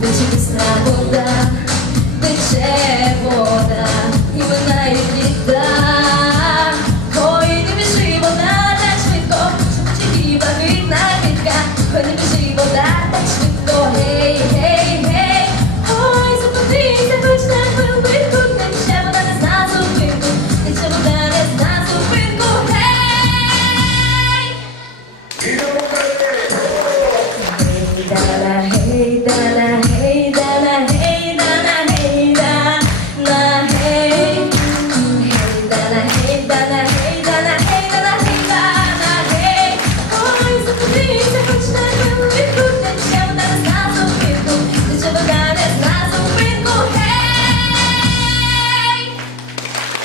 Дочь ты чего ты чего? da da da.